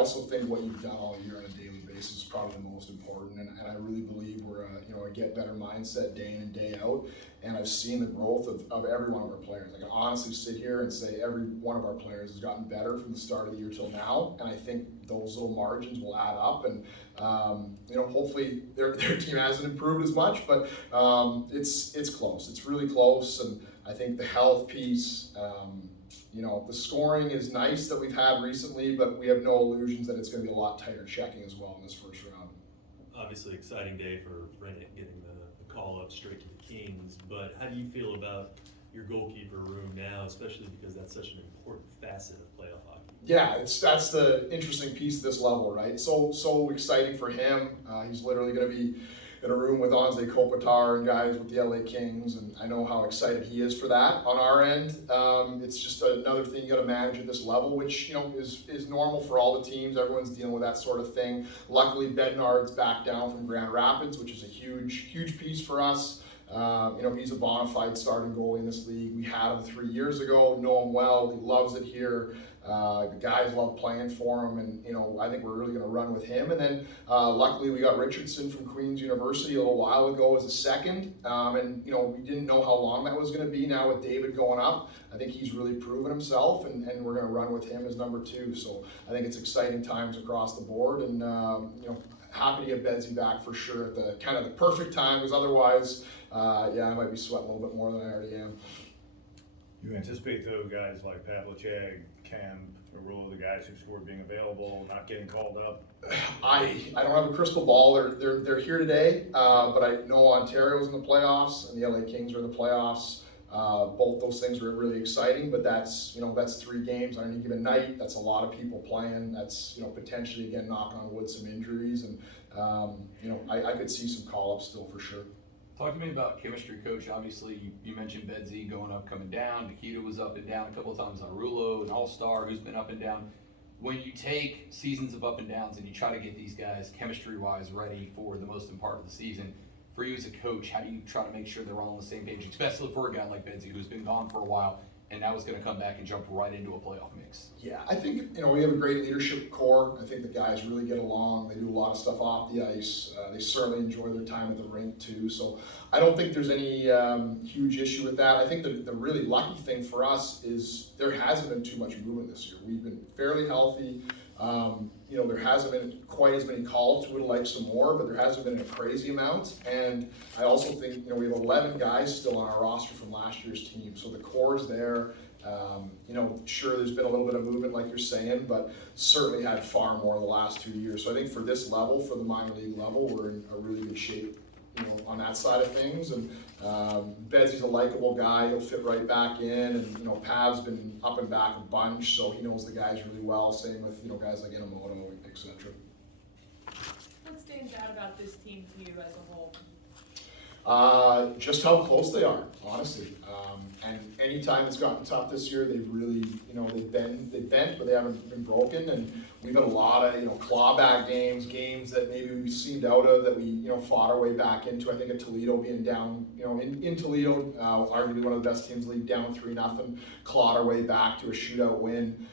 also think what you've done all year on a daily basis is probably the most important, and I really believe we're a get better mindset day in and day out. And I've seen the growth of every one of our players. I can honestly sit here and say every one of our players has gotten better from the start of the year till now, and I think those little margins will add up. And hopefully their team hasn't improved as much, but it's close. It's really close, and I think the health piece. The scoring is nice that we've had recently, but we have no illusions that it's going to be a lot tighter checking as well in this first round. Obviously, exciting day for Rennick getting the call up straight to the Kings, but how do you feel about your goalkeeper room now, especially because that's such an important facet of playoff hockey? Yeah, that's the interesting piece of this level, right? So exciting for him. He's literally going to be in a room with Anze Kopitar and guys with the LA Kings, and I know how excited he is for that. On our end, it's just another thing you got to manage at this level, which is normal for all the teams. Everyone's dealing with that sort of thing. Luckily, Bednard's back down from Grand Rapids, which is a huge piece for us. He's a bona fide starting goalie in this league. We had him 3 years ago, know him well, he loves it here. The guys love playing for him, and I think we're really going to run with him. And then luckily we got Richardson from Queen's University a little while ago as a second, and we didn't know how long that was going to be. Now with David going up, I think he's really proven himself, and we're going to run with him as number 2. So I think it's exciting times across the board, and happy to get Bedsy back for sure at the kind of the perfect time, because otherwise, I might be sweating a little bit more than I already am. You anticipate though guys like Pavlicek, Kemp, Arula, the guys who scored being available, not getting called up? I don't have a crystal ball. They're here today, but I know Ontario's in the playoffs and the LA Kings are in the playoffs. Both those things are really exciting, but that's 3 games on any given night. That's a lot of people playing. That's potentially, again, knock on wood, some injuries, and I could see some call-ups still for sure. Talk to me about chemistry, Coach. Obviously, you mentioned Bedsy going up, coming down. Nikita was up and down a couple of times. Arulo, an all-star who's been up and down. When you take seasons of up and downs and you try to get these guys chemistry-wise ready for the most important part of the season, for you as a coach, how do you try to make sure they're all on the same page, especially for a guy like Bedsy who's been gone for a while and now is going to come back and jump right into a playoff mix? Yeah, I think we have a great leadership core. I think the guys really get along. They do a lot of stuff off the ice. They certainly enjoy their time at the rink too. So I don't think there's any huge issue with that. I think the really lucky thing for us is there hasn't been too much movement this year. We've been fairly healthy. There hasn't been quite as many call-ups. We would have liked some more, but there hasn't been a crazy amount. And I also think, we have 11 guys still on our roster from last year's team. So the core's there. Sure, there's been a little bit of movement, like you're saying, but certainly had far more the last 2 years. So I think for this level, for the minor league level, we're in a really good shape, on that side of things. And Bedsy's a likable guy. He'll fit right back in. And, Pav's been up and back a bunch, so he knows the guys really well. Same with, guys like Inamoto, etc. What stands out about this team to you as a whole? Just how close they are, honestly. And anytime it's gotten tough this year, they've really, they've bent, but they haven't been broken. And we've had a lot of, clawback games that maybe we seemed out of, that we, fought our way back into. I think at Toledo being down, in Toledo, arguably one of the best teams in the league, down 3-0, clawed our way back to a shootout win.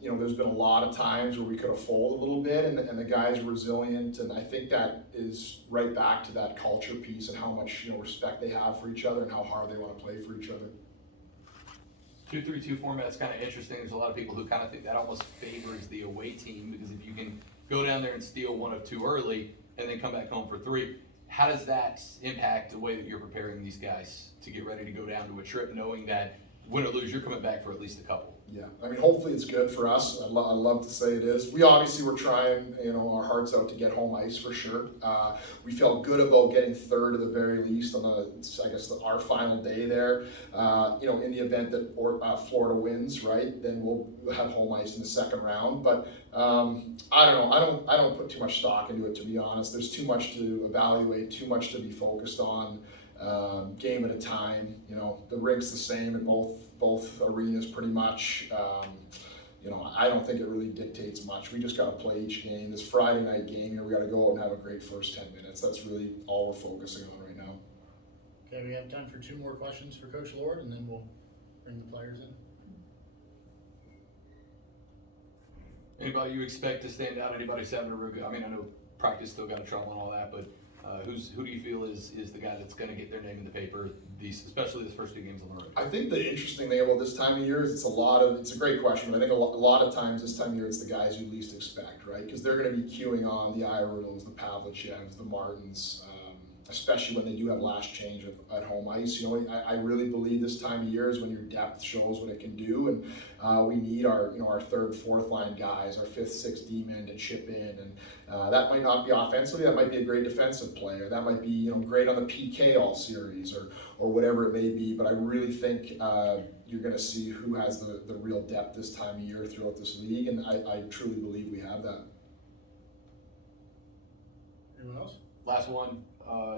There's been a lot of times where we could have folded a little bit, and the guys are resilient, and I think that is right back to that culture piece and how much respect they have for each other and how hard they want to play for each other. 2-3-2 format's kind of interesting. There's a lot of people who kind of think that almost favors the away team, because if you can go down there and steal 1 of 2 early and then come back home for 3, how does that impact the way that you're preparing these guys to get ready to go down to a trip, knowing that win or lose, you're coming back for at least a couple? Yeah, hopefully it's good for us. I'd love to say it is. We obviously were trying, our hearts out to get home ice for sure. We felt good about getting 3rd at the very least on our final day there. In the event that Florida wins, right, then we'll have home ice in the second round. But I don't know. I don't put too much stock into it, to be honest. There's too much to evaluate, too much to be focused on. Game at a time. The rink's the same in both arenas pretty much. I don't think it really dictates much. We just got to play each game. This Friday night game here, we got to go out and have a great first 10 minutes. That's really all we're focusing on right now. Okay, we have time for 2 more questions for Coach Lord, and then we'll bring the players in. Anybody you expect to stand out? Anybody's having a real good, I mean, I know practice still got a trouble and all that, but who do you feel is the guy that's going to get their name in the paper, especially these first 2 games on the road? I think the interesting thing about this time of year is it's a great question. I think a lot of times this time of year it's the guys you least expect, right? Because they're going to be queuing on the Iarudels, the Pavlichevs, the Martins, especially when they do have last change at home ice. You know, I really believe this time of year is when your depth shows what it can do, and we need our third, fourth line guys, our fifth, sixth D-men to chip in, and that might not be offensively. That might be a great defensive player. That might be great on the PK all series or whatever it may be. But I really think you're going to see who has the real depth this time of year throughout this league, and I truly believe we have that. Anyone else? Last one,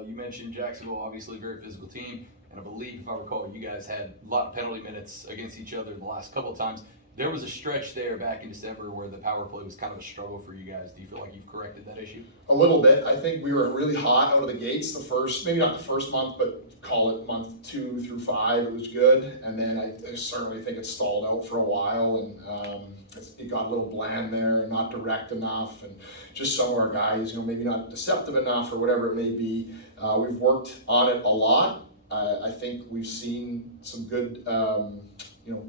you mentioned Jacksonville, obviously a very physical team, and I believe, if I recall, you guys had a lot of penalty minutes against each other the last couple of times. There was a stretch there back in December where the power play was kind of a struggle for you guys. Do you feel like you've corrected that issue? A little bit. I think we were really hot out of the gates maybe not the first month, but call it month 2 through 5, it was good. And then I certainly think it stalled out for a while, and it got a little bland there and not direct enough, and just some of our guys, maybe not deceptive enough or whatever it may be. We've worked on it a lot. I think we've seen some good,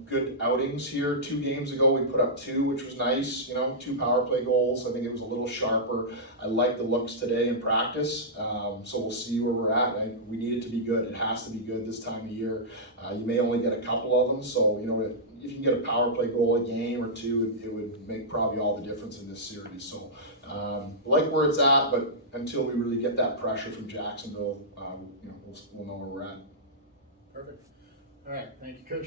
good outings here. 2 games ago, we put up 2, which was nice. 2 power play goals. I think it was a little sharper. I like the looks today in practice. So we'll see where we're at. We need it to be good. It has to be good this time of year. You may only get a couple of them. So, if you can get a power play goal a game or 2, it would make probably all the difference in this series. So, like where it's at, but until we really get that pressure from Jacksonville, we'll know where we're at. Perfect. All right, thank you, Coach.